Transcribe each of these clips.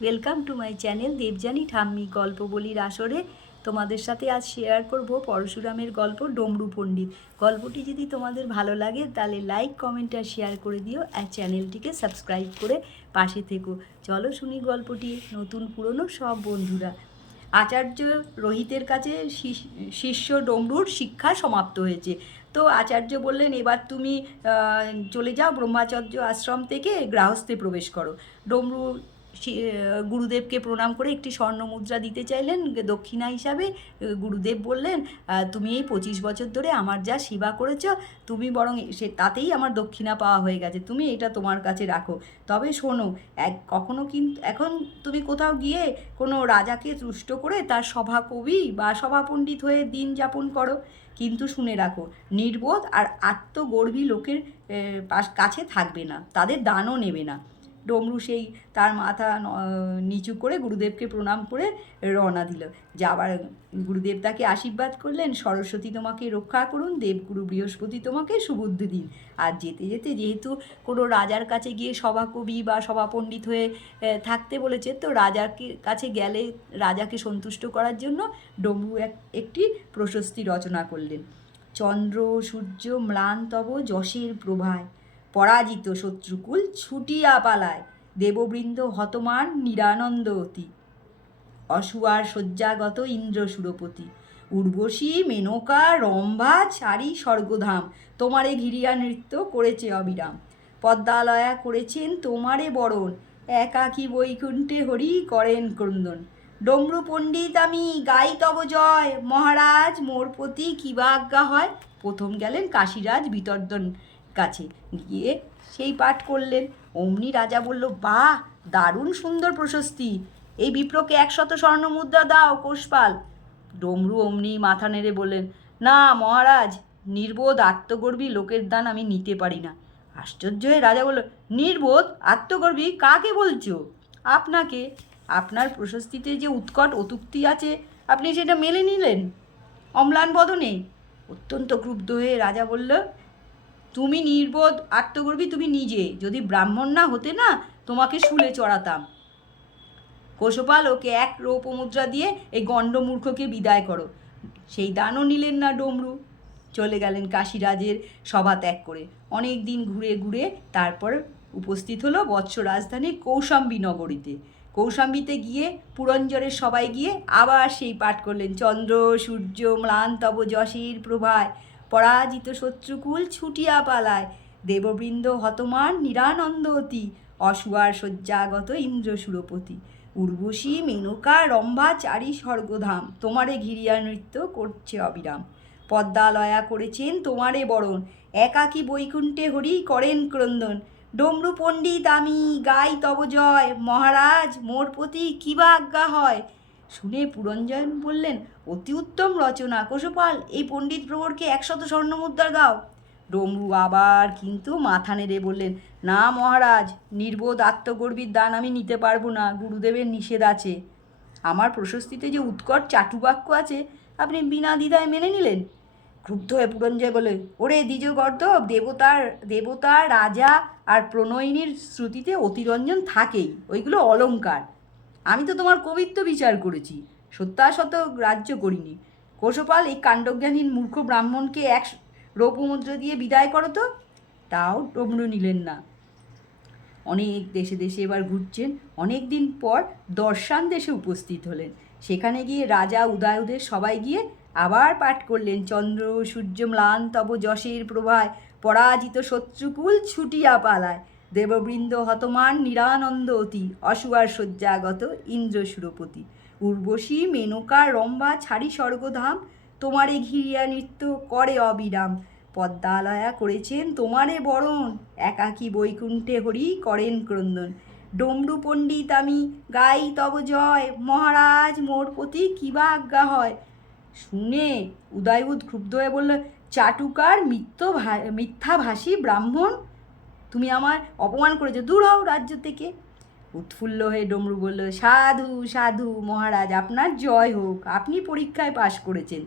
Welcome to my channel Debjani ঠাম্মি গল্প বলির আসরে তোমাদের সাথে আজ শেয়ার করব পরশুরামের গল্প ডমরু পণ্ডিত। গল্পটি যদি তোমাদের ভালো লাগে তাহলে লাইক কমেন্ট আর শেয়ার করে দিও, আর চ্যানেলটিকে সাবস্ক্রাইব করে পাশে থেকো। চলো শুনি গল্পটি। নতুন পুরনো সব বন্ধুরা। আচার্য রোহিতের কাছে শিষ্য ডমরুর শিক্ষা সমাপ্ত হয়েছে। তো আচার্য বললেন, এবার তুমি চলে যাও ব্রহ্মচর্য আশ্রম থেকে গৃহস্থে প্রবেশ করো। ডমরু গুরুদেবকে প্রণাম করে একটি স্বর্ণ মুদ্রা দিতে চাইলেন দক্ষিণা হিসাবে। গুরুদেব বললেন, তুমি এই 25 বছর ধরে আমার যা সেবা করেছ, তুমি বরং তাতেই আমার দক্ষিণা পাওয়া হয়ে গেছে, তুমি এটা তোমার কাছে রাখো। তবে শোনো, কখনো কিন্তু এখন তুমি কোথাও গিয়ে কোনো রাজাকে তুষ্ট করে তার সভা কবি বা সভা পণ্ডিত হয়ে দিন যাপন করো, কিন্তু শুনে রাখো, নির্বোধ আর আত্মগর্বী লোকের কাছে থাকবে না, তাদের দানও নেবে না। ডমরু সেই তার মাথা নিচু করে গুরুদেবকে প্রণাম করে রওনা দিল। যাবার গুরুদেব তাকে আশীর্বাদ করলেন, সরস্বতী তোমাকে রক্ষা করুন, দেবগুরু বৃহস্পতি তোমাকে সুবুদ্ধি দিন। আর যেতে যেতে যেহেতু কোনো রাজার কাছে গিয়ে সভাকবি বা সভাপণ্ডিত হয়ে থাকতে বলেছে, তো রাজার কাছে গেলে রাজাকে সন্তুষ্ট করার জন্য ডমরু একটি প্রশস্তি রচনা করলেন। চন্দ্র সূর্য ম্লান তব যশের প্রভায়, পরাজিত শত্রুকুল ছুটিয়া পালায়, দেববৃন্দ হতমান নিরানন্দ অতি, অসুয়ার শয্যাগত ইন্দ্র সুরপতি, উর্বশী মেনকা রম্ভা চারি স্বর্গধাম, তোমারে ঘিরিয়া নৃত্য করেছে অবিরাম, পদ্মালয়া করেছেন তোমারে বরণ, একাকী বৈকুণ্ঠে হরি করেন ক্রন্দন, ডমরু পণ্ডিত আমি গাই তব জয়, মহারাজ মোর প্রতি কিবা আজ্ঞা হয়। প্রথম গেলেন কাশীরাজ বিতর্দন কাছে, গিয়ে সেই পাঠ করলেন। অমনি রাজা বলল, বাহ, দারুণ সুন্দর প্রশস্তি, এই বিপ্রকে 100 স্বর্ণ মুদ্রা দাও কোষপাল। ডমরু অমনি মাথা নেড়ে বললেন, না মহারাজ, নির্বোধ আত্মগর্বী লোকের দান আমি নিতে পারি না। আশ্চর্য হয়ে রাজা বলল, নির্বোধ আত্মগর্বী কাকে বলছো? আপনাকে। আপনার প্রশস্তিতে যে উৎকট অতুক্তি আছে, আপনি সেটা মেনে নিলেন অম্লান বদনে। অত্যন্ত ক্রুদ্ধ হয়ে রাজা বলল, তুমি নির্বোধ আত্মগর্বী তুমি নিজে, যদি ব্রাহ্মণ না হতে না তোমাকে শুলে চড়াতাম। কোষপাল, ওকে 1 রৌপ্যমুদ্রা দিয়ে এই গণ্ডমূর্খকে বিদায় করো। সেই দানও নিলেন না ডমরু। চলে গেলেন কাশীরাজের সভা ত্যাগ করে। অনেক দিন ঘুরে ঘুরে তারপর উপস্থিত হলো বৎস রাজধানী কৌশাম্বী নগরীতে। কৌশাম্বীতে গিয়ে পুরঞ্জরের সবাই গিয়ে আবার সেই পাঠ করলেন, চন্দ্র সূর্য ম্লান তব যশের প্রভায়, পরাজিত শত্রুকুল ছুটিয়া পালায়, দেববৃন্দ হতমান নিরানন্দ অতি, অসুয়ার শয্যাগত ইন্দ্র সুরপতি, উর্বশী মেনকা রম্ভা চারি স্বর্গধাম, তোমারে ঘিরিয়া নৃত্য করছে অবিরাম, পদ্মালয়া করেছেন তোমারে বরণ, একাকী বৈকুণ্ঠে হরি করেন ক্রন্দন, ডমরু পণ্ডিত আমি গাই তব জয়, মহারাজ মোর প্রতি কিবা আজ্ঞা হয়। শুনে পুরঞ্জন বললেন, অতি উত্তম রচনা কোষপাল, এই পণ্ডিত প্রবরকে 100 স্বর্ণমুদ্রা দাও। ডমরু আবার কিন্তু মাথা নেড়ে বললেন, না মহারাজ, নির্বোধ আত্মগর্বীর দান আমি নিতে পারবো না, গুরুদেবের নিষেধ আছে। আমার প্রশস্তিতে যে উৎকট চাটুবাক্য আছে, আপনি বিনা দ্বিধায় মেনে নিলেন। ক্রুদ্ধ হয়ে পুরঞ্জয় বলে, ওরে দ্বিজগর্দভ, দেবতা রাজা আর প্রণয়িনীর শ্রুতিতে অতিরঞ্জন থাকেই, ওইগুলো অলঙ্কার। আমি তো তোমার কবিত্ব বিচার করেছি, সত্যাসত গ্রাহ্য করিনি। কোষপাল, এই কাণ্ডজ্ঞানহীন মূর্খ ব্রাহ্মণকে 1 রৌপ্যমুদ্রা দিয়ে বিদায় করো তো। তাও ডমরু নিলেন না। অনেক দেশে দেশে এবার ঘুরছেন। অনেক দিন পর দর্শান দেশে উপস্থিত হলেন। সেখানে গিয়ে রাজা উদয়দের সবাই গিয়ে আবার পাঠ করলেন, চন্দ্র সূর্য ম্লান তব যশের প্রভায়, পরাজিত শত্রুকুল ছুটিয়া পালায়, দেববৃন্দ হতমান নিরানন্দ অতি, অসুয়ার শয্যাগত ইন্দ্র সুরপতি, উর্বশী মেনকা রম্ভা ছাড়ি স্বর্গধাম, তোমারে ঘিরিয়া নৃত্য করে অবিরাম, পদ্মালয়া করেছেন তোমারে বরণ, একাকী বৈকুণ্ঠে হরি করেন ক্রন্দন, ডমরু পণ্ডিত আমি গাই তব জয়, মহারাজ মোর প্রতি কিবা আজ্ঞা হয়। শুনে উদয়উদ ক্ষুব্ধ হয়ে বলল, চাটুকার মিথ্যাভাষী ব্রাহ্মণ, তুমি আমার অপমান করেছো, দূর হও রাজ্য থেকে। উৎফুল্ল হয়ে ডমরু বলল, সাধু সাধু মহারাজ, আপনার জয় হোক, আপনি পরীক্ষায় পাশ করেছেন।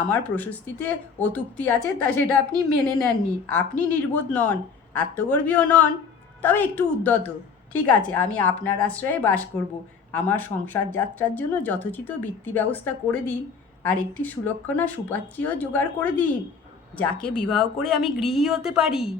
আমার প্রশস্তিতে অতুক্তি আছে, তা সেটা আপনি মেনে নেননি। আপনি নির্বোধ নন, আত্মগর্বীও নন, তবে একটু উদ্ধত। ঠিক আছে, আমি আপনার আশ্রয়ে বাস করব। আমার সংসার যাত্রার জন্য যথোচিত বৃত্তি ব্যবস্থা করে দিন, আর একটি সুলক্ষণা সুপাত্রীও জোগাড় করে দিন, যাকে বিবাহ করে আমি গৃহী হতে পারি।